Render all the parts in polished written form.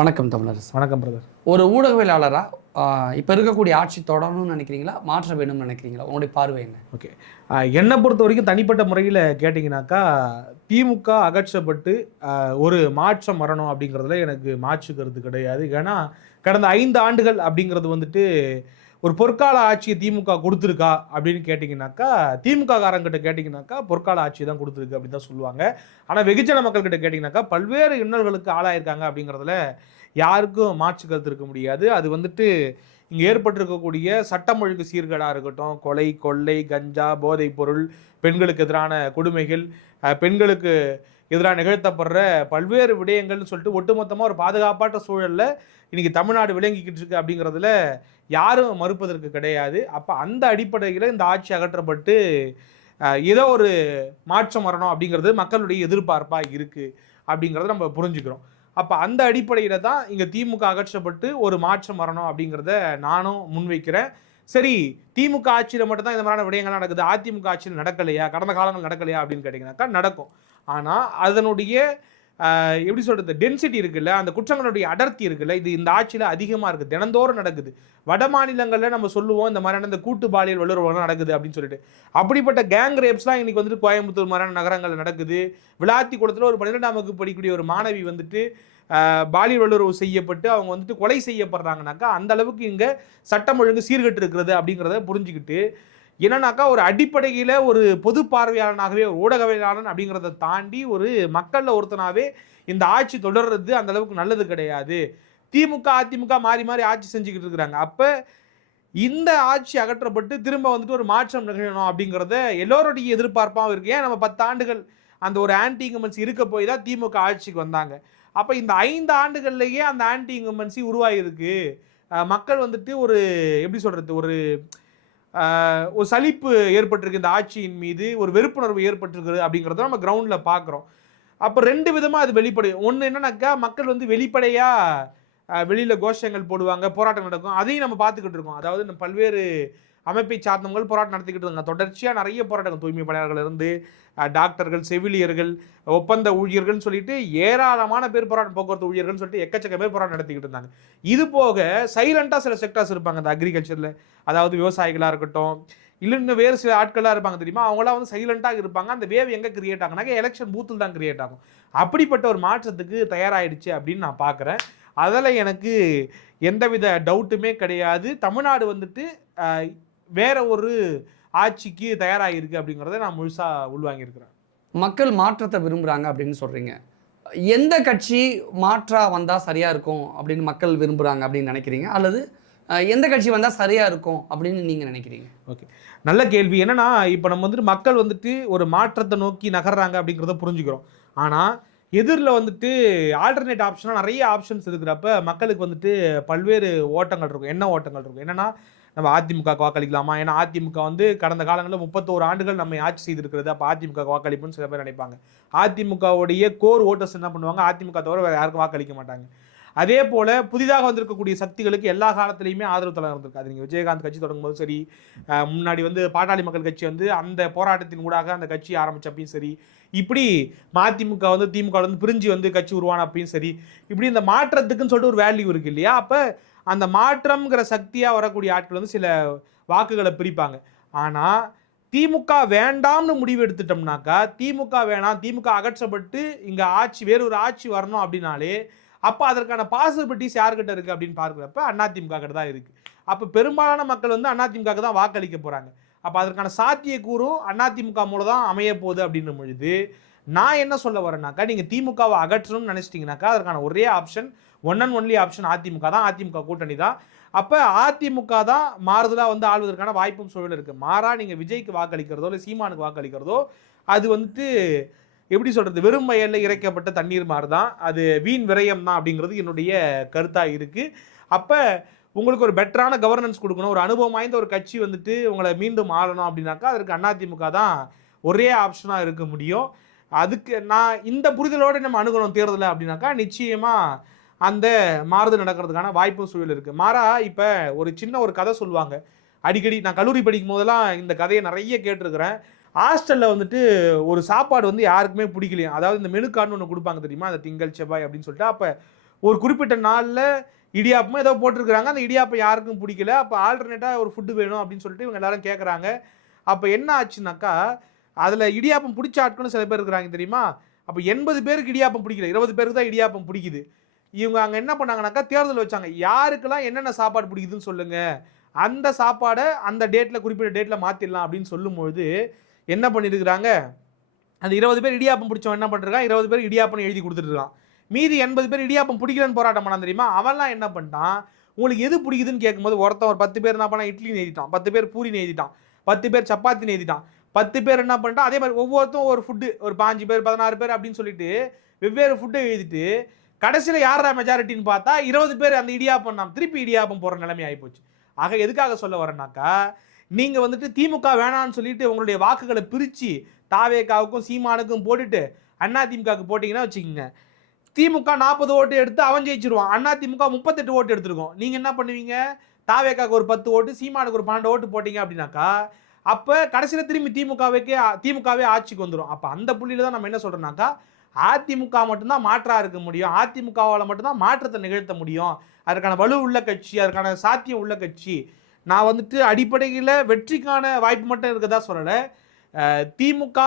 வணக்கம் தமிழரசு. வணக்கம் பிரதர். ஒரு ஊடகவியலாளராக இப்போ இருக்கக்கூடிய ஆட்சி தொடரணும்னு நினைக்கிறீங்களா, மாற்ற வேணும்னு நினைக்கிறீங்களா? உங்களுடைய பார்வை என்ன? ஓகே, என்னை பொறுத்த வரைக்கும் தனிப்பட்ட முறையில் கேட்டிங்கனாக்கா, திமுக அகற்றப்பட்டு ஒரு மாற்றம் வரணும் அப்படிங்கிறதுல எனக்கு மாற்று கருத்து கிடையாது. ஏன்னா கடந்த 5 ஆண்டுகள் அப்படிங்கிறது வந்துட்டு ஒரு பொற்கால ஆட்சியை திமுக கொடுத்துருக்கா அப்படின்னு கேட்டிங்கனாக்கா, திமுக காரங்கிட்ட கேட்டிங்கனாக்கா பொற்கால ஆட்சி தான் கொடுத்துருக்கு அப்படின்னு தான் சொல்லுவாங்க. ஆனால் வெகுஜன மக்கள்கிட்ட கேட்டிங்கனாக்கா பல்வேறு இன்னல்களுக்கு ஆளாயிருக்காங்க அப்படிங்கிறதுல யாருக்கும் மாற்று கருத்து இருக்க முடியாது. அது வந்துட்டு இங்கே ஏற்பட்டிருக்கக்கூடிய சட்டம் ஒழுங்கு சீர்கேடாக இருக்கட்டும், கொலை, கொள்ளை, கஞ்சா, போதைப் பொருள், பெண்களுக்கு எதிரான கொடுமைகள், பெண்களுக்கு எதிராக நிகழ்த்தப்படுற பல்வேறு விடயங்கள்னு சொல்லிட்டு ஒட்டுமொத்தமாக ஒரு பாதுகாப்பாற்ற சூழலில் இன்றைக்கி தமிழ்நாடு விளங்கிக்கிட்டு இருக்கு அப்படிங்கிறதுல யாரும் மறுப்பதற்கு கிடையாது. அப்போ அந்த அடிப்படையில் இந்த ஆட்சி அகற்றப்பட்டு ஏதோ ஒரு மாற்றம் வரணும் அப்படிங்கிறது மக்களுடைய எதிர்பார்ப்பாக இருக்குது அப்படிங்கிறத நம்ம புரிஞ்சுக்கிறோம். அப்போ அந்த அடிப்படையில் தான் இங்கே திமுக அகற்றப்பட்டு ஒரு மாற்றம் வரணும் அப்படிங்கிறத நானும் முன்வைக்கிறேன். சரி, திமுக ஆட்சியில் மட்டும்தான் இந்த மாதிரியான விடயங்கள் நடக்குது, அதிமுக ஆட்சியில் நடக்கலையா, கடந்த காலங்கள் நடக்கலையா அப்படின்னு கேட்டிங்கனாக்கா நடக்கும். ஆனால் அதனுடைய எப்படி சொல்கிறது, டென்சிட்டி இருக்குல்ல, அந்த குற்றங்களுடைய அடர்த்தி இருக்குல்ல, இது இந்த ஆட்சியில் அதிகமாக இருக்குது, தினந்தோறும் நடக்குது. வட மாநிலங்களில் நம்ம சொல்லுவோம் இந்த மாதிரியான இந்த கூட்டு பாலியல் வல்லுறவுலாம் நடக்குது அப்படின்னு சொல்லிட்டு, அப்படிப்பட்ட கேங் ரேப்ஸ்லாம் இன்றைக்கி வந்துட்டு கோயம்புத்தூர் மாதிரியான நகரங்கள் நடக்குது. விளாத்திக்குளத்தில் ஒரு 12ஆம் வகுப்பு படிக்கக்கூடிய ஒரு மாணவி வந்துட்டு பாலியல் வல்லுறவு செய்யப்பட்டு அவங்க வந்துட்டு கொலை செய்யப்படுறாங்கனாக்கா அந்த அளவுக்கு இங்கே சட்டம் ஒழுங்கு சீர்கட்டு இருக்கிறது அப்படிங்கிறத புரிஞ்சுக்கிட்டு, என்னன்னாக்கா ஒரு அடிப்படையில் ஒரு பொது பார்வையாளனாகவே, ஒரு ஊடகவியலாளன் அப்படிங்கிறத தாண்டி ஒரு மக்களில் ஒருத்தனாகவே இந்த ஆட்சி தொடர்றது அந்த அளவுக்கு நல்லது கிடையாது. திமுக அதிமுக மாறி மாறி ஆட்சி செஞ்சுக்கிட்டு இருக்கிறாங்க. அப்போ இந்த ஆட்சி அகற்றப்பட்டு திரும்ப வந்துட்டு ஒரு மாற்றம் நிகழணும் அப்படிங்கிறத எல்லோருடைய எதிர்பார்ப்பாகவும் இருக்கு. ஏன் நம்ம 10 ஆண்டுகள் அந்த ஒரு ஆன்டி இன்கம்பன்சி இருக்க போய் தான் திமுக ஆட்சிக்கு வந்தாங்க. அப்போ இந்த 5 ஆண்டுகள்லேயே அந்த ஆன்டி இன்கம்பன்சி உருவாகிருக்கு. மக்கள் வந்துட்டு ஒரு எப்படி சொல்கிறது, ஒரு சலிப்பு ஏற்பட்டிருக்கு இந்த ஆட்சியின் மீது, ஒரு வெறுப்புணர்வு ஏற்பட்டிருக்குது அப்படிங்கிறத நம்ம கிரவுண்டில் பார்க்குறோம். அப்போ 2 விதமாக அது வெளிப்படையும். ஒன்று என்னன்னாக்கா, மக்கள் வந்து வெளிப்படையாக வெளியில் கோஷங்கள் போடுவாங்க, போராட்டம் நடக்கும், அதையும் நம்ம பார்த்துக்கிட்டு இருக்கோம். அதாவது நம்ம பல்வேறு அமைப்பை சார்ந்தவங்கள் போராட்டம் நடத்திக்கிட்டு இருக்காங்க. தொடர்ச்சியாக நிறைய போராட்டங்கள், தூய்மை பணியாளர்கள் இருந்து டாக்டர்கள், செவிலியர்கள், ஒப்பந்த ஊழியர்கள்னு சொல்லிட்டு ஏராளமான பேர் போராட்டம், போக்குவரத்து ஊழியர்கள்னு சொல்லிட்டு எக்கச்சக்க பேர் போராட்டம் நடத்திக்கிட்டு இருந்தாங்க. இது போக சைலண்டாக சில செக்டர்ஸ் இருப்பாங்க அந்த அக்ரிகல்ச்சரில், அதாவது விவசாயிகளாக இருக்கட்டும், இன்னும் வேறு சில ஆட்களாக இருப்பாங்க தெரியுமா, அவங்களாம் வந்து சைலண்டாக இருப்பாங்க. அந்த வேவ் எங்கே கிரியேட் ஆகுனாக்க எலெக்ஷன் பூத்தில் தான் கிரியேட் ஆகும். அப்படிப்பட்ட ஒரு மாற்றத்துக்கு தயாராகிடுச்சு அப்படின்னு நான் பார்க்குறேன். அதில் எனக்கு எந்தவித டவுட்டுமே கிடையாது. தமிழ்நாடு வந்துட்டு வேற ஒரு ஆட்சிக்கு தயாராகிருக்கு அப்படிங்கிறத நான் முழுசாக உள்வாங்கியிருக்கிறேன். மக்கள் மாற்றத்தை விரும்புகிறாங்க அப்படின்னு சொல்கிறீங்க. எந்த கட்சி மாற்றாக வந்தால் சரியாக இருக்கும் அப்படின்னு மக்கள் விரும்புகிறாங்க அப்படின்னு நினைக்கிறீங்க, அல்லது எந்த கட்சி வந்தால் சரியாக இருக்கும் அப்படின்னு நீங்கள் நினைக்கிறீங்க? ஓகே, நல்ல கேள்வி. என்னன்னா, இப்போ நம்ம வந்துட்டு மக்கள் வந்துட்டு ஒரு மாற்றத்தை நோக்கி நகர்றாங்க அப்படிங்கிறத புரிஞ்சுக்கிறோம். ஆனால் எதிரில் வந்துட்டு ஆல்டர்னேட் ஆப்ஷனாக நிறைய ஆப்ஷன்ஸ் இருக்கிறப்ப மக்களுக்கு வந்துட்டு பல்வேறு ஓட்டங்கள் இருக்கும். என்ன ஓட்டங்கள் இருக்கும்? என்னென்னா, நம்ம அதிமுக வாக்களிக்கலாமா? ஏன்னா அதிமுக வந்து கடந்த காலங்களில் 31 ஆண்டுகள் நம்ம ஆட்சி செய்திருக்கிறது. அப்போ அதிமுக வாக்களிப்புன்னு சில பேர் நினைப்பாங்க. அதிமுகவுடைய கோர் ஓட்டர்ஸ் என்ன பண்ணுவாங்க, அதிமுக தவிர வேறு யாருக்கும் வாக்களிக்க மாட்டாங்க. அதே போல் புதிதாக வந்திருக்கக்கூடிய சக்திகளுக்கு எல்லா காலத்திலையுமே ஆதரவு தளம் இருந்திருக்கு. அது நீங்கள் விஜயகாந்த் கட்சி தொடங்கும் போது சரி, முன்னாடி வந்து பாட்டாளி மக்கள் கட்சி வந்து அந்த போராட்டத்தின் ஊடாக அந்த கட்சி ஆரம்பித்தப்பையும் சரி, இப்படி மதிமுக வந்து திமுக வந்து பிரிஞ்சு வந்து கட்சி உருவான அப்பயும் சரி, இப்படி இந்த மாற்றத்துக்குன்னு சொல்லிட்டு ஒரு வேல்யூ இருக்குது இல்லையா? அப்போ அந்த மாற்றம்ங்கிற சக்தியாக வரக்கூடிய ஆட்கள் வந்து சில வாக்குகளை பிரிப்பாங்க. ஆனால் திமுக வேண்டாம்னு முடிவு எடுத்துட்டோம்னாக்கா, திமுக வேணாம், திமுக அகற்றப்பட்டு இங்கே ஆட்சி வேறு ஒரு ஆட்சி வரணும் அப்படின்னாலே, அப்போ அதற்கான பாசிபிலிட்டிஸ் யார்கிட்ட இருக்குது அப்படின்னு பார்க்குறப்ப அதிமுக கிட்ட தான் இருக்குது. அப்போ பெரும்பாலான மக்கள் வந்து அதிமுக தான் வாக்களிக்க போகிறாங்க. அப்போ அதற்கான சாத்தியக்கூறும் அதிமுக மூலம் தான் அமைய போகுது அப்படின்ற பொழுது, நான் என்ன சொல்ல வரேன்னாக்கா, நீங்கள் திமுகவை அகற்றணும்னு நினச்சிட்டிங்கனாக்கா அதற்கான ஒரே option, one and only option AIADMK தான், அதிமுக கூட்டணி தான். அப்போ அதிமுக தான் மாறுதலாக வந்து ஆள்வதற்கான வாய்ப்பும் சூழல் இருக்குது. மாறா நீங்கள் விஜய்க்கு வாக்களிக்கிறதோ இல்லை சீமானுக்கு வாக்களிக்கிறதோ, அது வந்துட்டு எப்படி சொல்கிறது, வெறும் வயலில் இறைக்கப்பட்ட தண்ணீர் மாதிரி தான், அது வீண் விரயம் தான் அப்படிங்கிறது என்னுடைய கருத்தாக இருக்குது. அப்போ உங்களுக்கு ஒரு பெட்டரான கவர்னன்ஸ் கொடுக்கணும், ஒரு அனுபவம் வாய்ந்த ஒரு கட்சி வந்துட்டு உங்களை மீண்டும் ஆளணும் அப்படின்னாக்கா அதற்கு அதிமுக தான் ஒரே ஆப்ஷனாக இருக்க முடியும். அதுக்கு நான் இந்த புரிதலோடு நம்ம அணுகணும் தேர்தலை அப்படின்னாக்கா நிச்சயமாக அந்த மாறுதல் நடக்கிறதுக்கான வாய்ப்பும் சூழல் இருக்குது. மாறா இப்போ ஒரு சின்ன ஒரு கதை சொல்லுவாங்க அடிக்கடி. நான் கல்லூரி படிக்கும் போதெல்லாம் இந்த கதையை நிறைய கேட்டிருக்கிறேன். ஹாஸ்டலில் வந்துட்டு ஒரு சாப்பாடு வந்து யாருக்குமே பிடிக்கலையா, அதாவது இந்த மெனு கார்டுன்னு ஒன்று கொடுப்பாங்க தெரியுமா, அந்த திங்கள் செவ்வாய் அப்படின்னு சொல்லிட்டு. அப்போ ஒரு குறிப்பிட்ட நாளில் இடியாப்பமும் ஏதோ போட்டிருக்கிறாங்க. அந்த இடியாப்பம் யாருக்கும் பிடிக்கல. அப்போ ஆல்டர்னேட்டாக ஒரு ஃபுட்டு வேணும் அப்படின்னு சொல்லிட்டு இவங்க எல்லாரும் கேட்குறாங்க. அப்போ என்ன ஆச்சுனாக்கா, அதில் இடியாப்பம் பிடிச்ச ஆட்களும் சில பேர் இருக்கிறாங்க தெரியுமா? அப்போ 80 பேருக்கு இடியாப்பம் பிடிக்கல, 20 பேருக்கு தான் இடியாப்பம் பிடிக்குது. இவங்க அங்கே என்ன பண்ணாங்கனாக்கா, தேர்தல் வச்சாங்க. யாருக்கெல்லாம் என்னென்ன சாப்பாடு பிடிக்குதுன்னு சொல்லுங்க, அந்த சாப்பாடை அந்த டேட்டில் குறிப்பிட்ட டேட்டில் மாற்றிடலாம் அப்படின்னு சொல்லும்பொழுது என்ன பண்ணியிருக்கிறாங்க, அந்த 20 பேர் இடியாப்பம் பிடிச்சவன் என்ன பண்ணிருக்கான், 20 பேர் இடியாப்பம் எழுதி கொடுத்துருக்கான். மீதி 80 பேர் இடியாப்பம் பிடிக்கலன்னு போராட்டம் பண்ணான் தெரியுமா? அவன்லாம் என்ன பண்ணிட்டான், உங்களுக்கு எது பிடிக்குதுன்னு கேட்கும்போது ஒருத்தன் ஒரு 10 பேர் என்ன பண்ணான், இட்லி எழுதிட்டான், 10 பேர் பூரி எழுதிட்டான், 10 பேர் சப்பாத்தி எழுதிட்டான், 10 பேர் என்ன பண்ணிட்டான், அதே மாதிரி ஒவ்வொருத்தரும் ஒரு ஃபுட்டு, ஒரு 5 பேர் 16 பேர் அப்படின்னு சொல்லிட்டு வெவ்வேறு ஃபுட்டை எழுதிட்டு கடைசியில் யாரா மெஜாரிட்டின்னு பார்த்தா 20 பேர் அந்த இடியாப்பம் நாம் திருப்பி இடியாப்பம் போகிற நிலைமை ஆகிப்போச்சு. ஆக எதுக்காக சொல்ல வரேன்னாக்கா, நீங்கள் வந்துட்டு திமுக வேணான்னு சொல்லிட்டு உங்களுடைய வாக்குகளை பிரித்து தாவேக்காவுக்கும் சீமானுக்கும் போட்டுட்டு அதிமுகவுக்கு போட்டிங்கன்னா வச்சுக்கோங்க, திமுக 40 ஓட்டு எடுத்து அவன் ஜெயிச்சிருவான், அதிமுக 38 ஓட்டு எடுத்துருக்கோம். நீங்கள் என்ன பண்ணுவீங்க, தாவேக்காவுக்கு ஒரு 10 ஓட்டு, சீமானுக்கு ஒரு 12 ஓட்டு போட்டிங்க அப்படின்னாக்கா, அப்போ கடைசியில் திரும்பி திமுகவே ஆட்சிக்கு வந்துடும். அப்போ அந்த புள்ளியில் தான் நம்ம என்ன சொல்கிறோம்னாக்கா, அதிமுக மட்டும்தான் மாற்றாக இருக்க முடியும், அதிமுகவால் மட்டும்தான் மாற்றத்தை நிகழ்த்த முடியும், அதற்கான வலு உள்ள கட்சி, அதற்கான சாத்தியம் உள்ள கட்சி. நான் வந்துட்டு அடிப்படையில் வெற்றிக்கான வாய்ப்பு மட்டும் இருக்கதா சொல்லலை, திமுக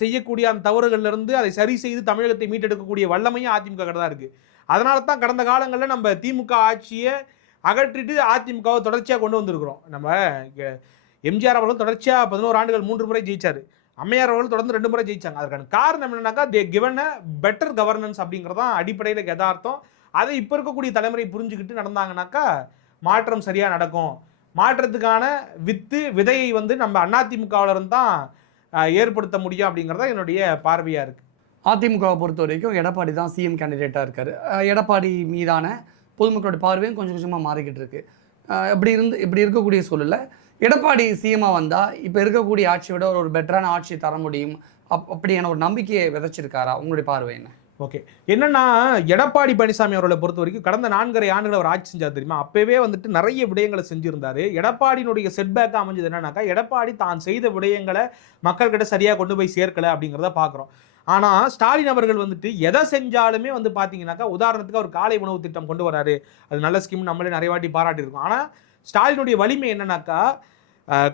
செய்யக்கூடிய அந்த தவறுகள்லேருந்து அதை சரி செய்து தமிழகத்தை மீட்டெடுக்கக்கூடிய வல்லமையும் அதிமுக கிட்ட தான் இருக்குது. அதனால தான் கடந்த காலங்களில் நம்ம திமுக ஆட்சியை அகற்றிட்டு அதிமுகவை தொடர்ச்சியாக கொண்டு வந்திருக்கிறோம். நம்ம எம்ஜிஆர் அவர்களும் தொடர்ச்சியாக 11 ஆண்டுகள் 3 முறை ஜெயிச்சார், அம்மையார் அவர்கள் தொடர்ந்து 2 முறை ஜெயிச்சாங்க. அதற்கான காரணம் என்னன்னாக்கா, தே கிவன் அ பெட்டர் கவர்னன்ஸ் அப்படிங்கிறதான் அடிப்படையில் யதார்த்தம். அதை இப்போ இருக்கக்கூடிய தலைமுறை புரிஞ்சுக்கிட்டு நடந்தாங்கனாக்கா மாற்றம் சரியாக நடக்கும். மாற்றத்துக்கான விதையை வந்து நம்ம அதிமுகவிலிருந்து தான் ஏற்படுத்த முடியும் அப்படிங்கிறதா என்னுடைய பார்வையாக இருக்குது. அதிமுகவை பொறுத்த வரைக்கும் எடப்பாடி தான் சிஎம் கேண்டிடேட்டாக இருக்கார். எடப்பாடி மீதான பொதுமக்களுடைய பார்வையும் கொஞ்சம் கொஞ்சமாக மாறிக்கிட்டு இருக்கு. இப்படி இருக்கக்கூடிய சூழலில் எடப்பாடி சிஎம்மாக வந்தால் இப்போ இருக்கக்கூடிய ஆட்சியை விட ஒரு பெட்டரான ஆட்சியை தர முடியும் அப்படியான ஒரு நம்பிக்கையை விதைச்சிருக்காரா? உங்களுடைய பார்வை என்ன? ஓகே, என்னன்னா எடப்பாடி பழனிசாமி அவர்களை பொறுத்த வரைக்கும் கடந்த 4.5 ஆண்டுகள் அவர் ஆட்சி செஞ்சார் தெரியுமா? அப்பவே வந்துட்டு நிறைய விடயங்களை செஞ்சிருந்தாரு. எடப்பாடியினுடைய செட்பேக்காக அமைஞ்சது என்னன்னாக்கா, எடப்பாடி தான் செய்த விடயங்களை மக்கள்கிட்ட சரியாக கொண்டு போய் சேர்க்கலை அப்படிங்கிறத பார்க்குறோம். ஆனால் ஸ்டாலின் அவர்கள் வந்துட்டு எதை செஞ்சாலுமே வந்து பார்த்தீங்கன்னாக்கா, உதாரணத்துக்கு அவர் காலை உணவு திட்டம் கொண்டு வராரு, அது நல்ல ஸ்கீம், நம்மளே நிறைய வாட்டி பாராட்டியிருக்கோம். ஆனால் ஸ்டாலினுடைய வலிமை என்னன்னாக்கா,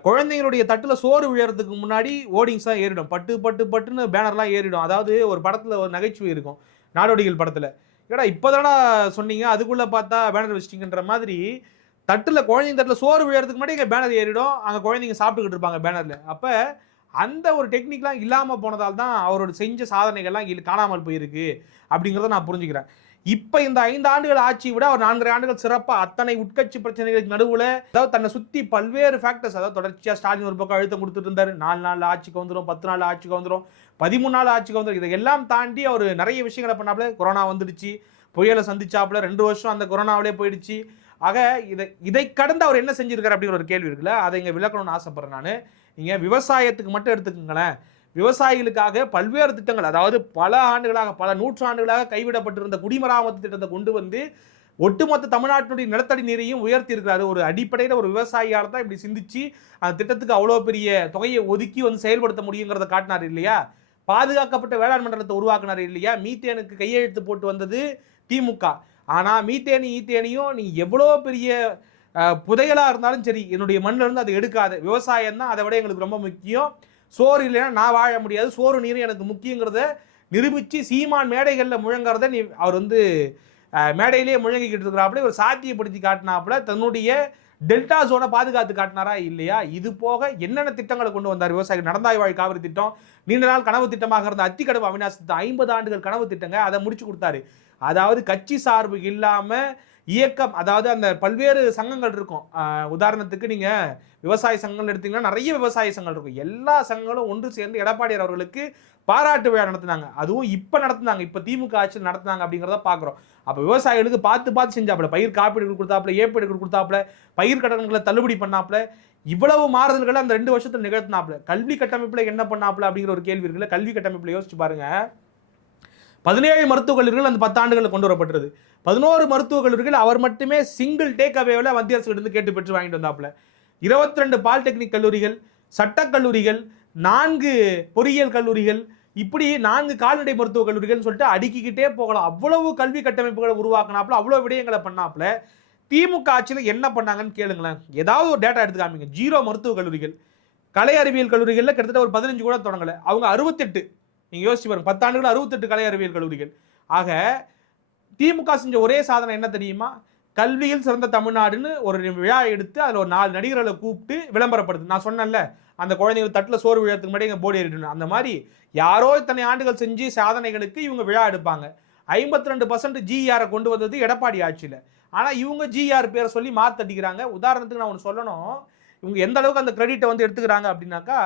குழந்தைங்களுடைய தட்டில் சோறு விழறதுக்கு முன்னாடி ஓடிங்ஸ் தான் ஏறிடும், பட்டுன்னு பேனர்லாம் ஏறிடும். அதாவது ஒரு படத்தில் ஒரு நகைச்சுவை இருக்கும், நாடோடிகள் படத்தில், ஏடா இப்போதானா சொன்னீங்க அதுக்குள்ளே பார்த்தா பேனர் வச்சிட்டிங்கன்ற மாதிரி, குழந்தைங்க தட்டில் சோறு விழறதுக்கு முன்னாடி இங்கே பேனர் ஏறிடும், அங்கே குழந்தைங்க சாப்பிட்டுக்கிட்டு இருப்பாங்க பேனரில். அப்போ அந்த ஒரு டெக்னிக்லாம் இல்லாமல் போனதால் தான் அவரோட செஞ்ச சாதனைகள்லாம் காணாமல் போயிருக்கு அப்படிங்கிறத நான் புரிஞ்சுக்கிறேன். இப்போ இந்த 5 ஆண்டுகள் ஆட்சியை விட அவர் 4.5 ஆண்டுகள் சிறப்பாக அத்தனை உட்கட்சி பிரச்சனைகளுக்கு நடுவில், அதாவது தன்னை சுற்றி பல்வேறு ஃபேக்டர்ஸ், அதாவது தொடர்ச்சியாக ஸ்டாலின் ஒரு பக்கம் அழுத்தம் கொடுத்துட்டு இருந்தார், 4 நாள் ஆட்சிக்கு வந்துடும், 10 நாள் ஆட்சிக்கு வந்துடும், 13 நாள் ஆட்சிக்கு வந்துடும். இதையெல்லாம் தாண்டி அவர் நிறைய விஷயங்களை பண்ணாப்புல. கொரோனா வந்துடுச்சு, புயலை சந்திச்சாப்புல, 2 வருஷம் அந்த கொரோனாவிலே போயிடுச்சு. ஆக இதை கடந்து அவர் என்ன செஞ்சிருக்காரு அப்படிங்கிற ஒரு கேள்வி இருக்குல்ல, அதை இங்கே விளக்கணும்னு ஆசைப்படுறேன் நான். நீங்கள் விவசாயத்துக்கு மட்டும் எடுத்துக்கங்களேன், விவசாயிகளுக்காக பல்வேறு திட்டங்கள், அதாவது பல ஆண்டுகளாக, பல நூற்றாண்டுகளாக கைவிடப்பட்டிருந்த குடிமராமத்து திட்டத்தை கொண்டு வந்து ஒட்டுமொத்த தமிழ்நாட்டினுடைய நிலத்தடி நீரையும் உயர்த்தி இருக்கிறாரு. ஒரு அடிப்படையில் ஒரு விவசாயியால் தான் இப்படி சிந்திச்சு அந்த திட்டத்துக்கு அவ்வளோ பெரிய தொகையை ஒதுக்கி வந்து செயல்படுத்த முடியுங்கிறத காட்டினார் இல்லையா? பாதுகாக்கப்பட்ட வேளாண் மண்டலத்தை உருவாக்கினார் இல்லையா? மீத்தேனுக்கு கையெழுத்து போட்டு வந்தது திமுக. ஆனால் ஈத்தேனையும் நீ எவ்வளோ பெரிய புதையலாக இருந்தாலும் சரி, என்னுடைய மண்ணில் இருந்து அதை எடுக்காது, விவசாயம் தான் அதை விட எங்களுக்கு ரொம்ப முக்கியம், சோறு இல்லைன்னா நான் வாழ முடியாது, சோறு நீரும் எனக்கு முக்கியங்கிறத நிரூபித்து சீமான் மேடைகளில் முழங்கிறத அவர் வந்து மேடையிலேயே முழங்கிக்கிட்டு இருக்கிறாப்புல, ஒரு சாத்தியப்படுத்தி காட்டினாப்புல, தன்னுடைய டெல்டா ஜோனை பாதுகாத்து காட்டினாரா இல்லையா? இது போக என்னென்ன திட்டங்களை கொண்டு வந்தார்? விவசாயிகள் நடந்தாய் வாழ் காவிரி திட்டம், நீண்ட நாள் கனவு திட்டமாக இருந்த அத்திக்கடவு அவிநாசி திட்டம், 50 ஆண்டுகள் கனவு திட்டங்க, அதை முடிச்சு கொடுத்தாரு. அதாவது கட்சி சார்பு இல்லாமல் இயக்கம், அதாவது அந்த பல்வேறு சங்கங்கள் இருக்கும். உதாரணத்துக்கு நீங்கள் விவசாய சங்கங்கள் எடுத்தீங்கன்னா நிறைய விவசாய சங்கங்கள் இருக்கும். எல்லா சங்கங்களும் ஒன்று சேர்ந்து எடப்பாடியார் அவர்களுக்கு பாராட்டு விழா நடத்தினாங்க. அதுவும் இப்போ நடத்தினாங்க, இப்போ திமுக ஆட்சியில் நடத்தினாங்க அப்படிங்கிறத பார்க்குறோம். அப்போ விவசாயிகளுக்கு பார்த்து செஞ்சாப்புல, பயிர் காப்பீடு கொடுத்தாப்புல, ஏப்பீடு கொடுத்தாப்புல, பயிர் கடன்களை தள்ளுபடி பண்ணாப்புல, இவ்வளவு மாறுதல்களை அந்த 2 வருஷத்தில் நிகழ்த்தினாப்புல. கல்வி கட்டமைப்பில் என்ன பண்ணாப்புல அப்படிங்கிற ஒரு கேள்வி இருக்குல்ல. கல்வி கட்டமைப்பில் யோசிச்சு பாருங்க, 17 மருத்துவக் கல்லூரிகள் அந்த 10 ஆண்டுகளில் கொண்டு வரப்பட்டது. 11 மருத்துவக் கல்லூரிகள் அவர் மட்டுமே சிங்கிள் டேக் அவேவில் மத்திய அரசு கேட்டு பெற்று வாங்கிட்டு வந்தாப்புல. 22 பாலிடெக்னிக் கல்லூரிகள், சட்டக்கல்லூரிகள், 4 பொறியியல் கல்லூரிகள், இப்படி 4 கால்நடை மருத்துவக் கல்லூரிகள்னு சொல்லிட்டு அடுக்கிக்கிட்டே போகலாம். அவ்வளவு கல்வி கட்டமைப்புகளை உருவாக்கினாப்புல, அவ்வளவு விடயங்களை பண்ணாப்புல, திமுக ஆட்சியில் என்ன பண்ணாங்கன்னு கேளுங்களேன். ஏதாவது ஒரு டேட்டா எடுத்து காமிங்க. 0 மருத்துவக் கல்லூரிகள். கலை அறிவியல் கல்லூரிகளில் கிட்டத்தட்ட ஒரு 15 கூட தொடங்கல. அவங்க 68. நீங்க யோசிச்சு பாருங்க, 10 ஆண்டுகள் 68 கலை அறிவியல் கல்லூரிகள். ஆக திமுக செஞ்ச ஒரே சாதனை என்ன தெரியுமா? கல்வியில் சிறந்த தமிழ்நாடுன்னு ஒரு விழா எடுத்து அதில் ஒரு 4 நடிகர்களை கூப்பிட்டு விளம்பரப்படுது. நான் சொன்னேன்ல, அந்த குழந்தைகள் தட்டில் சோறு விழாத்துக்கு முன்னாடி எங்கள் போர்டு ஏறிட்டு அந்த மாதிரி யாரோ இத்தனை ஆண்டுகள் செஞ்சு சாதனைகளுக்கு இவங்க விழா எடுப்பாங்க. 52% ஜிஆரை கொண்டு வந்தது எடப்பாடி ஆட்சியில். ஆனால் இவங்க ஜிஆர் பேரை சொல்லி மாத்தடிக்கிறாங்க. உதாரணத்துக்கு நான் ஒன்று சொல்லணும், இவங்க எந்த அளவுக்கு அந்த கிரெடிட்டை வந்து எடுத்துக்கிறாங்க அப்படின்னாக்கா,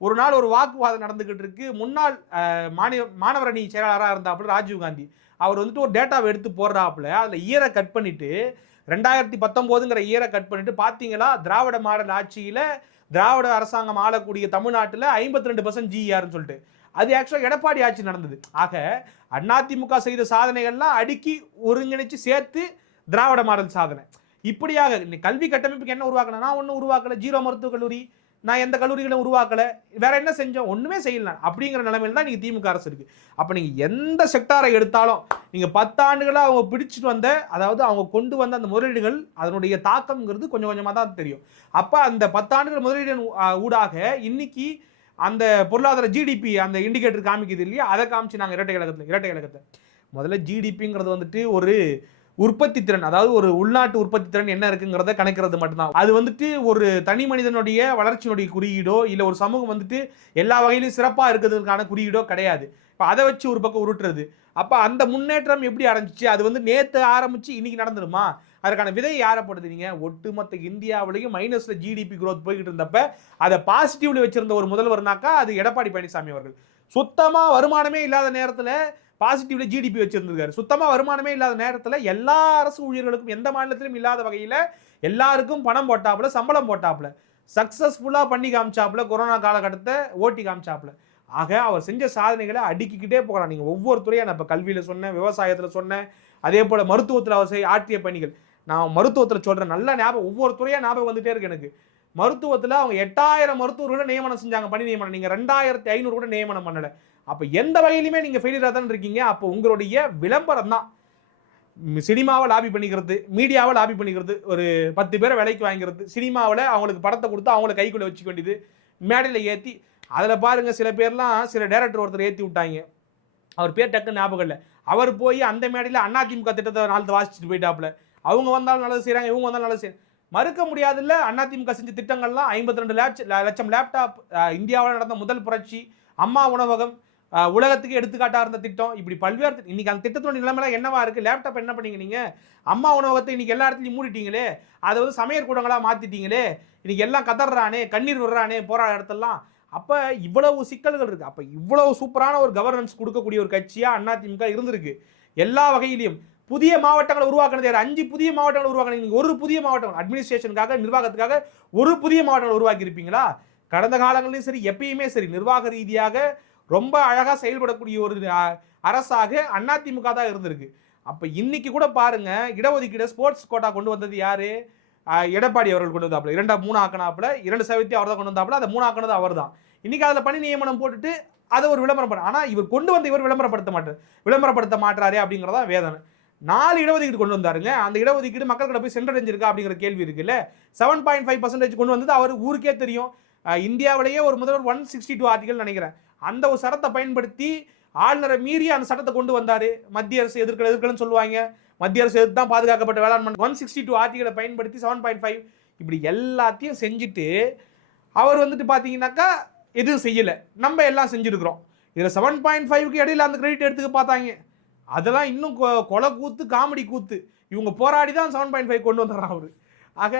ஒரு நாள் ஒரு வாக்குவாதம் நடந்துகிட்டு இருக்கு. முன்னாள் மாணவர் அணி செயலாளராக இருந்தாப்புல ராஜீவ்காந்தி, அவர் வந்துட்டு ஒரு டேட்டாவை எடுத்து போடுறாப்புல, அதில் இயரை கட் பண்ணிட்டு 2019ங்கிற இயரை கட் பண்ணிட்டு பார்த்தீங்களா, திராவிட மாடல் ஆட்சியில் திராவிட அரசாங்கம் ஆளக்கூடிய தமிழ்நாட்டில் 52% ஜிஆர்னு சொல்லிட்டு. அது ஆக்சுவலாக எடப்பாடி ஆட்சி நடந்தது. ஆக அதிமுக செய்த சாதனைகள்லாம் அடுக்கி ஒருங்கிணைச்சு சேர்த்து திராவிட மாடல் சாதனை. இப்படியாக கல்வி கட்டமைப்புக்கு என்ன உருவாக்கணும்? நான் ஒன்றும் உருவாக்கல. 0 மருத்துவக் கல்லூரி, நான் எந்த கல்லூரிகளும் உருவாக்கல. வேற என்ன செஞ்சோம்? ஒண்ணுமே செய்யல. அப்படிங்கிற நிலைமையில தான் நீங்க திமுக அரசு இருக்கு. அப்ப நீங்க எந்த செக்டாரை எடுத்தாலும், நீங்க 10 ஆண்டுகளா அவங்க பிடிச்சிட்டு வந்த, அதாவது அவங்க கொண்டு வந்த அந்த முதலீடுகள், அதனுடைய தாக்கம்ங்கிறது கொஞ்சம் கொஞ்சமா தான் தெரியும். அப்ப அந்த 10 ஆண்டுகள் முதலீடு ஊடாக இன்னைக்கு அந்த பொருளாதார ஜிடிபி அந்த இண்டிகேட்டர் காமிக்குது இல்லையா, அதை காமிச்சு நாங்கள் இரட்டை கழகத்தை முதல்ல ஜிடிபிங்கிறது வந்துட்டு ஒரு உற்பத்தி திறன், அதாவது ஒரு உள்நாட்டு உற்பத்தி திறன் என்ன இருக்குங்கிறத கணக்கிறது மட்டும்தான். அது வந்துட்டு ஒரு தனி மனிதனுடைய வளர்ச்சியினுடைய குறியீடோ இல்லை ஒரு சமூகம் வந்துட்டு எல்லா வகையிலும் சிறப்பாக இருக்கிறதுக்கான குறியீடோ கிடையாது. இப்போ அதை வச்சு ஒரு பக்கம் உருட்டுறது. அப்போ அந்த முன்னேற்றம் எப்படி ஆரம்பிச்சு? அது வந்து நேற்று ஆரம்பிச்சு இன்னைக்கு நடந்துருமா? அதற்கான விதை யாரப்படுது? நீங்கள் ஒட்டுமொத்த இந்தியாவிலையும் மைனஸில் ஜிடிபி க்ரோத் போய்கிட்டு இருந்தப்ப அதை பாசிட்டிவ்ல வச்சிருந்த ஒரு முதல்வர்னாக்கா அது எடப்பாடி பழனிசாமி அவர்கள். சுத்தமாக வருமானமே இல்லாத நேரத்தில் பாசிட்டிவ்ல ஜிடிபி வச்சிருந்திருக்காரு. சுத்தமாக வருமானமே இல்லாத நேரத்தில் எல்லா அரசு ஊழியர்களுக்கும் எந்த மாநிலத்திலும் இல்லாத வகையில் எல்லாருக்கும் பணம் போட்டாப்புல, சம்பளம் போட்டாப்புல, சக்சஸ்ஃபுல்லாக பண்ணி காமிச்சாப்புல, கொரோனா காலகட்டத்தை ஓட்டி காமிச்சாப்புல. ஆக அவர் செஞ்ச சாதனைகளை அடுக்கிக்கிட்டே போகலாம். நீங்கள் ஒவ்வொரு துறையாக, நான் இப்போ கல்வியில் சொன்னேன், விவசாயத்தில் சொன்னேன், அதே போல் மருத்துவத்தில் அவர் ஆற்றிய பணிகள். நான் மருத்துவத்தில் சொல்கிறேன், நல்ல ஞாபகம், ஒவ்வொரு துறையாக ஞாபகம் வந்துட்டே இருக்கு எனக்கு. மருத்துவத்தில் அவங்க 8000 மருத்துவர்களை நியமனம் செஞ்சாங்க, பணி நியமனம். நீங்கள் 2500 கூட நியமனம் பண்ணலை. அப்போ எந்த வகையிலுமே நீங்கள் ஃபெயிலியராக தான் இருக்கீங்க. அப்போ உங்களுடைய விளம்பரம் தான். சினிமாவை லாபி பண்ணிக்கிறது, மீடியாவை லாபி பண்ணிக்கிறது, ஒரு 10 பேரை விலைக்கு வாங்கிறது, சினிமாவில் அவங்களுக்கு படத்தை கொடுத்து அவங்கள கைக்குள்ளே வச்சுக்க வேண்டியது, மேடையில் ஏற்றி. அதில் பாருங்கள், சில பேர்லாம், சில டைரக்டர் ஒருத்தர் ஏற்றி விட்டாங்க, அவர் பேர் டக்குன்னு ஞாபகம் இல்லை. அவர் போய் அந்த மேடையில் அதிமுக திட்டத்தை நாளத்தை வாசிச்சுட்டு போயிட்டாப்புல. அவங்க வந்தாலும் நல்லது செய்கிறாங்க, இவங்க வந்தாலும் நல்லது செய்யறாங்க. மறுக்க முடியாதுல்ல, அதிமுக செஞ்ச திட்டங்கள்லாம் 52 லட்சம் லேப்டாப், இந்தியாவில் நடந்த முதல் புரட்சி, அம்மா உணவகம், உலகத்துக்கு எடுத்துக்காட்டாக இருந்த திட்டம், இப்படி பல்வேறு. இன்னைக்கு அந்த திட்டத்தோட நிலைமைலாம் என்னவா இருக்குது? லேப்டாப் என்ன பண்ணீங்க நீங்கள்? அம்மா உணவகத்தை இன்னைக்கு எல்லா இடத்துலையும் மூடிட்டீங்களே, அதை வந்து சமையல் கூடங்களாக மாற்றிட்டீங்களே, இன்னைக்கு எல்லாம் கதறானே, கண்ணீர் விடுறானே போராட இடத்துலாம். அப்போ இவ்வளவு சிக்கல்கள் இருக்குது. அப்போ இவ்வளவு சூப்பரான ஒரு கவர்னன்ஸ் கொடுக்கக்கூடிய ஒரு கட்சியாக அதிமுக இருந்திருக்கு. எல்லா வகையிலையும் புதிய மாவட்டங்களை உருவாக்குனது யார்? 5 புதிய மாவட்டங்களை உருவாக்குனீங்க. நீங்கள் ஒரு புதிய மாவட்டம் அட்மினிஸ்ட்ரேஷனுக்காக, நிர்வாகத்துக்காக ஒரு புதிய மாவட்டங்களை உருவாக்கி இருப்பீங்களா? கடந்த காலங்களிலும் சரி, எப்பயுமே சரி, நிர்வாக ரீதியாக ரொம்ப அழகாக செயல்படக்கூடிய ஒரு அரசாக அதிமுக தான் இருந்திருக்கு. அப்போ இன்னைக்கு கூட பாருங்க, இடஒதுக்கீடு ஸ்போர்ட்ஸ் கோட்டா கொண்டு வந்தது யாரு? எடப்பாடி அவர்கள் கொண்டு வந்தாப்புல. 2 ஆக்கினாப்புல, 2% அவர் தான் கொண்டு வந்தாப்புல, அதை 3 ஆக்கினது அவர் தான். இன்னைக்கு அதில் பணி நியமனம் போட்டுட்டு அதை ஒரு விளம்பரம் பண்ண. ஆனால் இவர் கொண்டு வந்து இவர் விளம்பரப்படுத்த மாட்டாரே அப்படிங்கிறதா வேதனை. 4 இடஒதுக்கீடு கொண்டு வந்தாருங்க. அந்த இடஒதுக்கீடு மக்கள்கிட்ட போய் சென்றடைஞ்சிருக்கா அப்படிங்கிற கேள்வி இருக்குல்ல. 7.5% கொண்டு வந்தது அவர் ஊருக்கே தெரியும். இந்தியாவிலேயே ஒரு முதல்வர் 162 ஆர்டிகல் நினைக்கிறேன், அந்த ஒரு சட்டத்தை பயன்படுத்தி ஆளுநரை மீறி அந்த சட்டத்தை கொண்டு வந்தாரு. மத்திய அரசு எதிர்க்கலன்னு சொல்லுவாங்க, மத்திய அரசு எதிர்த்து தான் பாதுகாக்கப்பட்ட வேளாண் 162 ஆர்டிகளை பயன்படுத்தி 7.5 இப்படி எல்லாத்தையும் செஞ்சுட்டு அவர் வந்துட்டு பார்த்தீங்கன்னாக்கா எதுவும் செய்யலை, நம்ம எல்லாம் செஞ்சுருக்கிறோம். இதில் 7.5க்கு இடையில அந்த கிரெடிட் எடுத்துக்க பார்த்தாங்க. அதெல்லாம் இன்னும் கொலை கூத்து, காமெடி கூத்து. இவங்க போராடி தான் 7.5 கொண்டு வந்துடுறான் அவர். ஆக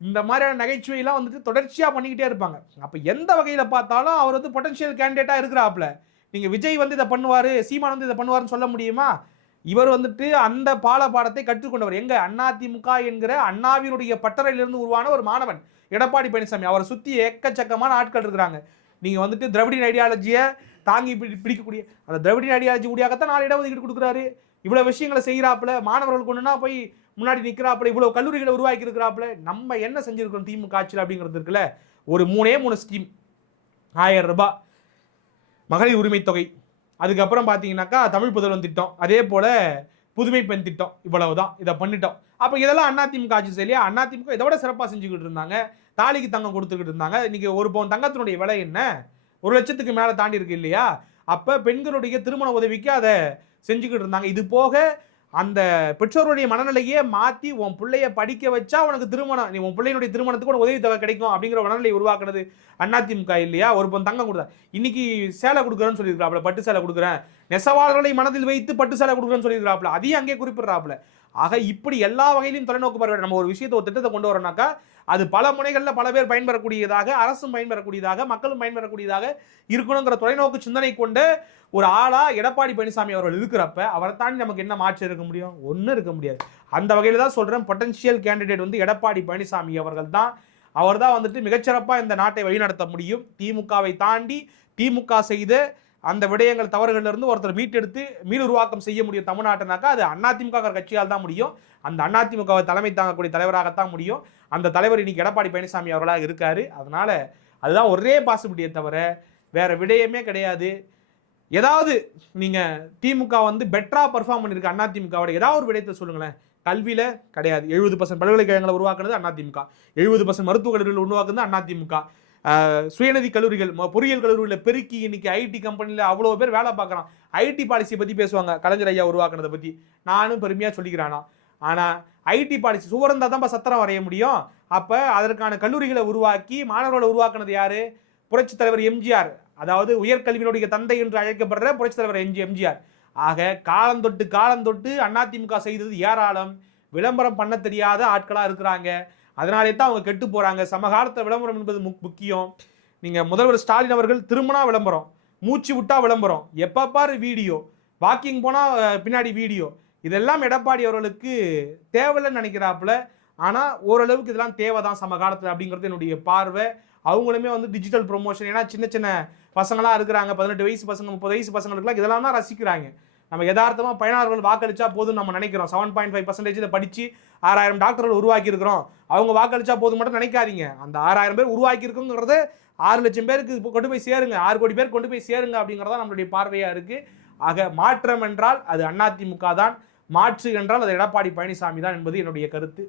இந்த மாதிரியான நகைச்சுவையெல்லாம் வந்துட்டு தொடர்ச்சியாக பண்ணிக்கிட்டே இருப்பாங்க. அப்போ எந்த வகையில் பார்த்தாலும் அவர் வந்து பொட்டன்ஷியல் கேண்டிடேட்டாக இருக்கிறாப்புல. நீங்கள் விஜய் வந்து இதை பண்ணுவார், சீமான் வந்து இதை பண்ணுவார்னு சொல்ல முடியுமா? இவர் வந்துட்டு அந்த பாடத்தை கற்றுக்கொண்டவர். எங்க? அதிமுக என்கிற அண்ணாவினுடைய பட்டறையிலிருந்து உருவான ஒரு மாணவன் எடப்பாடி பழனிசாமி. அவரை சுற்றி எக்கச்சக்கமான ஆட்கள் இருக்கிறாங்க. நீங்கள் வந்துட்டு திராவிடின் ஐடியாலஜியை தாங்கி பிடிக்கக்கூடிய அந்த திராவிடின் ஐடியாலஜி ஊடியாகத்தான் 4 இடஒதுக்கீடு கொடுக்குறாரு. இவ்வளோ விஷயங்களை செய்கிறாப்புல, மாணவர்கள் கொண்டுனா போய் முன்னாடி நிற்கிறாப்புல, இவ்வளோ கல்லூரிகளை உருவாக்கி இருக்கிறாப்புல. நம்ம என்ன செஞ்சுருக்கோம் திமுக ஆட்சியில் அப்படிங்கிறது இருக்குல்ல. ஒரு 3 ஸ்கீம், 1000 ரூபாய் மகளிர் உரிமை தொகை, அதுக்கப்புறம் பார்த்தீங்கன்னாக்கா தமிழ் புதல்வன் திட்டம், அதே போல புதுமை பெண் திட்டம், இவ்வளவுதான். இதை பண்ணிட்டோம். அப்போ இதெல்லாம் அதிமுக ஆட்சி செய்யலையா? அதிமுக இதை விட சிறப்பாக செஞ்சுக்கிட்டு இருந்தாங்க. தாலிக்கு தங்கம் கொடுத்துக்கிட்டு இருந்தாங்க. இன்னைக்கு ஒரு பவுன் தங்கத்தினுடைய விலை என்ன? 1 லட்சத்துக்கு மேலே தாண்டி இருக்கு இல்லையா? அப்போ பெண்களுடைய திருமண உதவிக்கு அதை செஞ்சுக்கிட்டு இருந்தாங்க. இது போக அந்த பெற்றோருடைய மனநிலையே மாற்றி உன் பிள்ளைய படிக்க வச்சா உனக்கு திருமணம், நீ உன் பிள்ளையினுடைய திருமணத்துக்கு உனக்கு உதவி தொகை கிடைக்கும் அப்படிங்கிற மனநிலை உருவாக்குனது அதிமுக இல்லையா? ஒரு பவுன் தங்கம் கொடுத்தா. இன்னைக்கு சேலை கொடுக்குறேன்னு சொல்லியிருக்காப்புல, பட்டு சேலை கொடுக்குறேன், நெசவாளர்களை மனதில் வைத்து பட்டு சேலை கொடுக்குறேன்னு சொல்லியிருக்காப்புல, அதையும் அங்கே குறிப்பிடுறாப்புல. ஆக இப்படி எல்லா வகையிலும் தொலைநோக்கு பார்வை. நம்ம ஒரு விஷயத்தை, ஒரு திட்டத்தை கொண்டு வரோம்னாக்கா அது பல முனைகளில் பல பேர் பயன்பெறக்கூடியதாக, அரசும் பயன்பெறக்கூடியதாக, மக்களும் பயன்பெறக்கூடியதாக இருக்கணுங்கிற தொலைநோக்கு சிந்தனை கொண்டு ஒரு ஆளா எடப்பாடி பழனிசாமி அவர்கள் இருக்கிறப்ப அவரை தாண்டி நமக்கு என்ன மாற்றம் இருக்க முடியும்? ஒன்றும் இருக்க முடியாது. அந்த வகையில் தான் சொல்கிறேன், பொட்டன்ஷியல் கேண்டிடேட் வந்து எடப்பாடி பழனிசாமி அவர்கள் தான். அவர் தான் வந்துட்டு மிகச்சிறப்பாக இந்த நாட்டை வழிநடத்த முடியும். திமுகவை தாண்டி திமுக செய்த அந்த விடயங்கள், தவறுகளிலிருந்து ஒருத்தர் மீட்டெடுத்து மீளுருவாக்கம் செய்ய முடியும் தமிழ்நாட்டினாக்கா அது அதிமுக கட்சியால் தான் முடியும். அந்த அதிமுகவை தலைமை தாங்கக்கூடிய தலைவராகத்தான் முடியும். அந்த தலைவர் இன்னைக்கு எடப்பாடி பழனிசாமி அவர்களாக இருக்காரு. அதனால அதுதான் ஒரே பாசிபிலிட்டியை தவிர வேற விடயமே கிடையாது. ஏதாவது நீங்க திமுக வந்து பெட்டரா பெர்ஃபார்ம் பண்ணிருக்கு அதிமுகவோட ஏதாவது ஒரு விடயத்தை சொல்லுங்களேன். கல்வியில கிடையாது. 70% பல்கலைக்கழகங்களை உருவாக்குனது அதிமுக, 70% மருத்துவக் கல்லூரிகள் உருவாக்குனது அதிமுக, சுயநிதி கல்லூரிகள், பொறியியல் கல்லூரிகளில் பெருக்கி இன்னைக்கு ஐடி கம்பெனியில் அவ்வளோ பேர் வேலை பார்க்குறான். ஐடி பாலிசியை பற்றி பேசுவாங்க, கலைஞர் ஐயா உருவாக்குனதை பற்றி. நானும் பெருமையாக சொல்லிக்கிறானா. ஆனால் ஐடி பாலிசி சுவரந்தா தான் சத்திரம் வரைய முடியும். அப்போ அதற்கான கல்லூரிகளை உருவாக்கி மாணவர்களை உருவாக்குனது யாரு? புரட்சித் தலைவர் எம்ஜிஆர். அதாவது உயர்கல்வியினுடைய தந்தை என்று அழைக்கப்படுற புரட்சித் தலைவர் எம்ஜிஆர். ஆக காலந்தொட்டு அதிமுக செய்தது ஏராளம். விளம்பரம் பண்ண தெரியாத ஆட்களாக இருக்கிறாங்க. அதனாலே தான் அவங்க கெட்டு போகிறாங்க. சமகாலத்தில் விளம்பரம் என்பது முக்கியம். நீங்கள் முதல்வர் ஸ்டாலின் அவர்கள் திரும்பினா விளம்பரம், மூச்சு விட்டா விளம்பரம், எப்போ பாரு வீடியோ, வாக்கிங் போனால் பின்னாடி வீடியோ, இதெல்லாம் எடப்பாடி அவர்களுக்கு தேவையில்லைன்னு நினைக்கிறாப்புல. ஆனால் ஓரளவுக்கு இதெல்லாம் தேவை தான் சமகாலத்தில் அப்படிங்கிறது என்னுடைய பார்வை. அவங்களுமே வந்து டிஜிட்டல் ப்ரொமோஷன், ஏன்னா சின்ன சின்ன பசங்களாக இருக்கிறாங்க, 18 வயசு பசங்க, 30 வயசு பசங்களுக்குலாம் இதெல்லாம் தான் ரசிக்கிறாங்க. நம்ம யதார்த்தமாக பயனாளர்கள் வாக்களிச்சா போதும் நம்ம நினைக்கிறோம். 7.5% படித்து 6000 டாக்டர்கள் உருவாக்கி இருக்கிறோம், அவங்க வாக்களிச்சா போதும் மட்டும் நினைக்காதீங்க. அந்த 6000 பேர் உருவாக்கி இருக்குங்கிறது 6 லட்சம் பேருக்கு கொண்டு போய் சேருங்க, 6 கோடி பேர் கொண்டு போய் சேருங்க அப்படிங்கிறதா நம்மளுடைய பார்வையாக இருக்குது. ஆக மாற்றம் என்றால் அது அதிமுக தான், மாற்று என்றால் அது எடப்பாடி பழனிசாமி தான் என்பது என்னுடைய கருத்து.